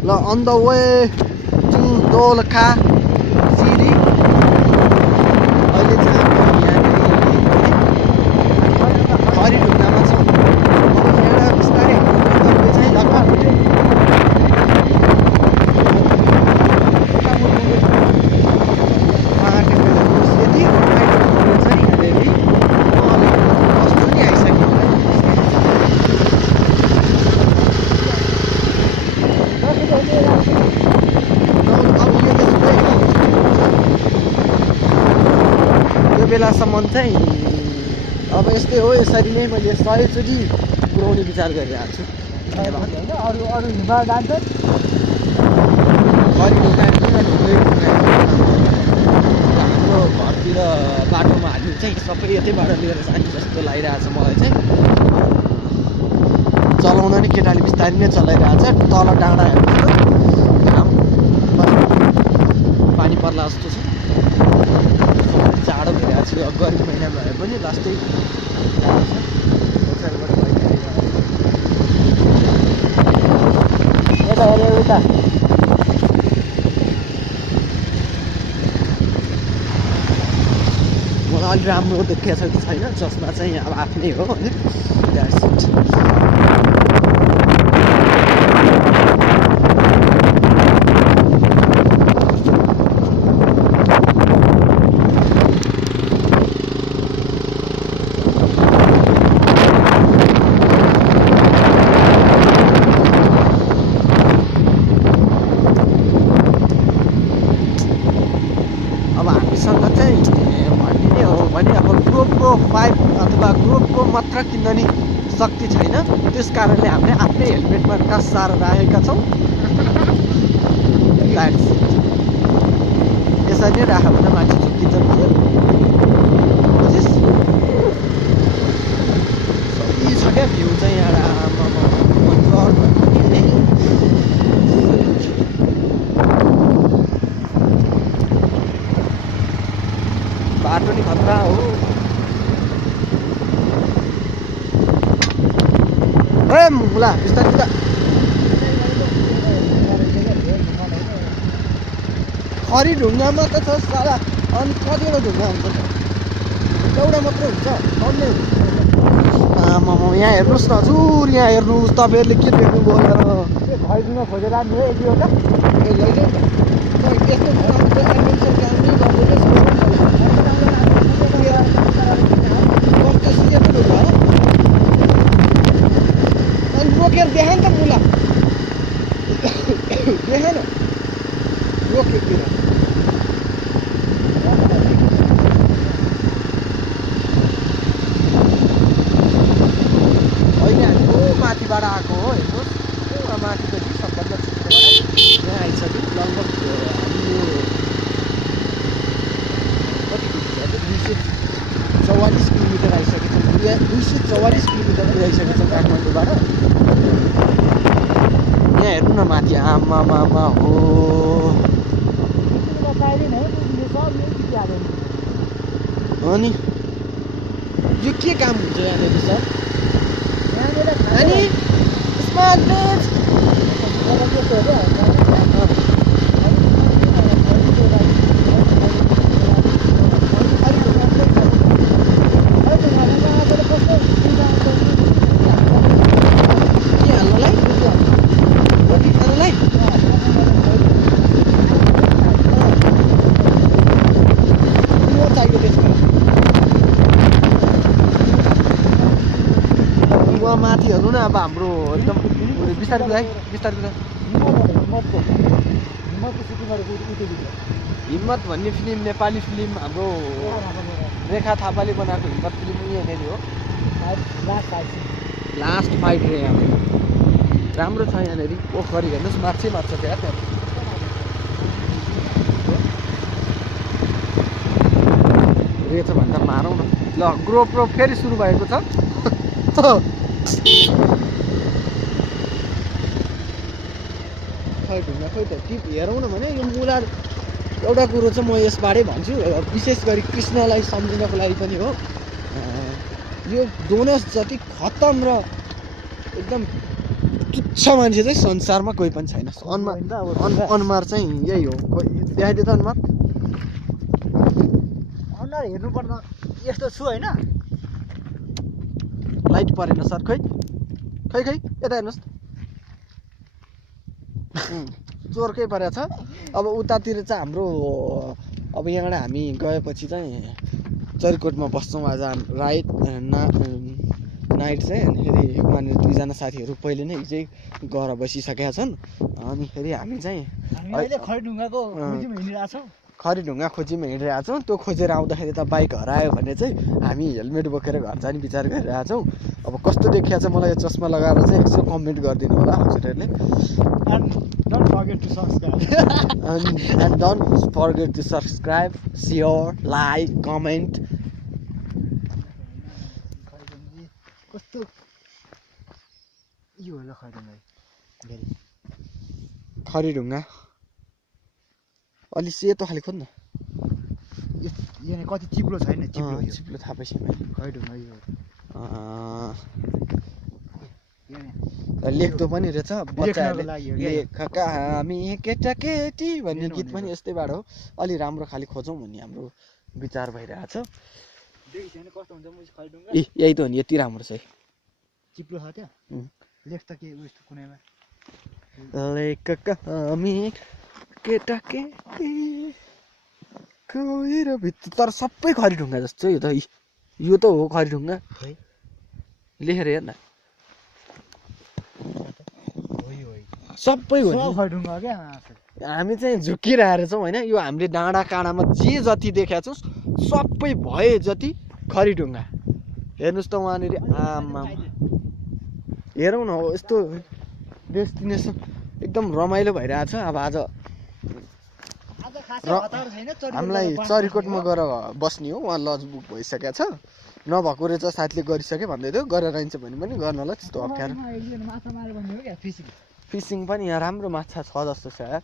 ल on the way to Dolakha सिरी। अहिले चाहिँ हामी यहाँनिर खरिढुङ्गामा छौँ। अब यहाँ बिस्तारै गन्तव्य चाहिँ लगभग यति रमाइलो चाहिँ यहाँनिर कस्तो नि आइसक्यो होला। यो बेलासम्म चाहिँ अब यस्तै हो। यसरी नै मैले 100 चोटि पुऱ्याउने विचार गरिरहेको छु। अरू हिमाल जान्छ हाम्रो घरतिर बाटोमा हाल्नु चाहिँ सबै यतैबाट लिएर जाने जस्तो लागिरहेछ मलाई चाहिँ। चलाउन नि केटाले बिस्तारै नै चलाइरहेछ। तल डाँडा हेर्नु घाम पानी पर्ला जस्तो छ। जाडो भइरहेको छ। यो गर्मी महिना भए पनि लास्टै जाडो छ। पछाडिबाट यता हेऱ्यो उता मलाई अलिक राम्रो देखिएको छ कि छैन चस्मा चाहिँ अब आफ्नै हो होइन। That's it. अब हामीसँग चाहिँ भन्ने हो भने अब GoPro 5 अथवा GoPro मात्र किन्ने शक्ति छैन। त्यस कारणले हामीले आफ्नै हेलमेटमा कसाएर राखेका छौँ। यसरी नै राख्यो भने मान्छे चुकिन्छ। सबै छ क्या भ्यू चाहिँ यहाँ बाटो नि खतरा हो। ए मुला बिस्तारै बिस्तारै खरिढुङ्गामा त छ साला। अनि कतिवटा ढुङ्गा हुन्छ त? एउटा मात्र हुन्छ अन्य। आमामा यहाँ हेर्नुहोस् न हजुर। यहाँ हेर्नुहोस् तपाईँहरूले के देख्नुभयो यार। खरिडुङ्गा खोजेर आउने हो यतिवटा रोकेर देखा नि त मुला देखा न रोकेतिर अहिले हामी माथिबाट आएको हो। हेर्नुहोस् माथिदेखि सबभन्दा छिटोबाट यहाँ आइसक्यो। लगभग हामी यो कति किलोमिटर 244 किलोमिटर आइसकेको छौँ। 244 किलोमिटर पुऱ्याइसकेको छौँ काठमाडौँबाट। यहाँ हेर्नु न माथि आमामा हो। अनि यो के काम हुन्छ यहाँनिर सर? अनि स्मार्ट बेच माथि हेर्नु न। अब हाम्रो एकदम बिस्तारै कुदाइ बिस्तारै कुदा। हिम्मत भन्ने फिल्म नेपाली फिल्म हाम्रो रेखा थापाले बनाएको हिम्मत फिल्म यहाँनिर हो। लास्ट फाइट रे यहाँ राम्रो छ। यहाँनिर पोखरी हेर्नुहोस् माछै माछ क्या त्यहाँ। रहेछ भन्दा मारौँ न। ल GoPro फेरि सुरु भएको छ। खै ढुङ्गा खै त टिप हेरौँ न भने यो मुला। एउटा कुरो चाहिँ म यसबारे भन्छु विशेष गरी कृष्णलाई सम्झिनको लागि पनि हो। यो डोनस जति खत्तम र एकदम तुच्छ मान्छे चाहिँ संसारमा कोही पनि छैन। अनुहार चाहिँ यही हो। देखाइदियो त अनुहार। अनुहार हेर्नुपर्दा यस्तो छु होइन। लाइट परेन सर। खै यता हेर्नुहोस्। चोरकै परेको छ। अब उतातिर चाहिँ हाम्रो अब यहाँबाट हामी गएपछि चाहिँ चरिकोटमा बस्छौँ आज नाइट चाहिँ। अनिखेरि उहाँनिर दुईजना साथीहरू पहिले नै हिजै गएर बसिसकेका छन्। अनिखेरि हामी चाहिँ खरिढुङ्गा खोजीमा हिँडिरहेको छौँ। त्यो खोजेर आउँदाखेरि त बाइक हरायो भने चाहिँ हामी हेलमेट बोकेर घर जाने विचार गरिरहेको छौँ। अब कस्तो देखिया छ मलाई यो चस्मा लगाएर चाहिँ यसो कमेन्ट गरिदिनु होला हजुरहरूले। And don't forget to subscribe, share, like, comment. कस्तो यो होला खरिढुङ्गा अलि सेतो खाले खोज्न। यहाँ कति चिप्लो छैन। चिप्लो थाहा पाइसकेँ मैले। खरिढुङ्गा यो लेख्दो पनि रहेछ बच्चाहरूले। लेखका हामी केटाकेटी भन्ने गीत पनि यस्तैबाट हो। अलि राम्रो खाले खोजौँ भन्ने हाम्रो विचार भइरहेछ। यही त हो नि। यति राम्रो छ। चिप्लो छ क्या। लेख त के उयस्तो कुनैमा लेखका हामी केटाकेटी गएर भित्र। तर सबै खरिढुङ्गा जस्तो यो त। यो त हो खरिढुङ्गा। लेखेर हेर न। सबै हो नि। हामी चाहिँ झुकिरहेर छौँ होइन। यो हामीले डाँडा काँडामा जे जति देखाएको छौँ सबै भए जति खरिढुङ्गा। हेर्नुहोस् त उहाँनिर। आमा हेरौँ न। हो यस्तो डेस्टिनेसन एकदम रमाइलो भइरहेछ। अब आज हामीलाई चरिकोटमा गएर बस्ने हो। उहाँ लज बुक भइसकेको छ। नभएको रहेछ साथीले गरिसक्यो भन्दै थियो। गरेर आइन्छ भने पनि गर्नलाई त्यस्तो अप्ठ्यारो। फिसिङ पनि यहाँ राम्रो माछा छ जस्तो छ यार।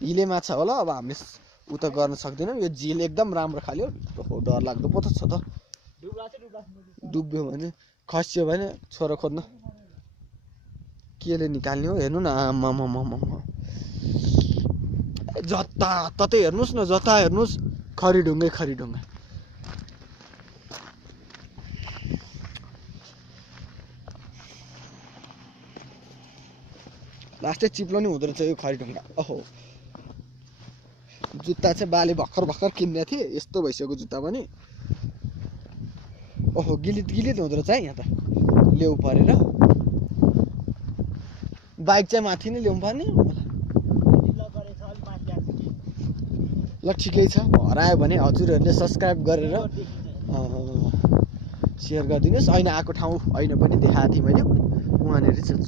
हिले माछा होला। अब हामीले उता गर्न सक्दैनौँ। यो झिल एकदम राम्रो खाल्यो। डर लाग्दो पो त छ त। डुब्यो भने खस्यो भने छोरो खोज्न केले निकाल्ने हो। हेर्नु न। आमामामा जता ततै हेर्नुहोस् न। जता हेर्नुहोस् खरिढुङ्गा। लास्टै चिप्लो नि हुँदो रहेछ यो खरिढुङ्गा। ओहो जुत्ता चाहिँ बाले भर्खर किन्ने थिएँ। यस्तो भइसक्यो जुत्ता पनि। ओहो गिलित हुँदो रहेछ है यहाँ त। लेउ परेर बाइक चाहिँ माथि नै ल्याउनु पर्ने। ल ठिकै छ। हरायो भने हजुरहरूले सब्सक्राइब गरेर सेयर गरिदिनुहोस्। अहिले आएको ठाउँ अहिले पनि देखाएको थिएँ मैले। उहाँनिर चाहिँ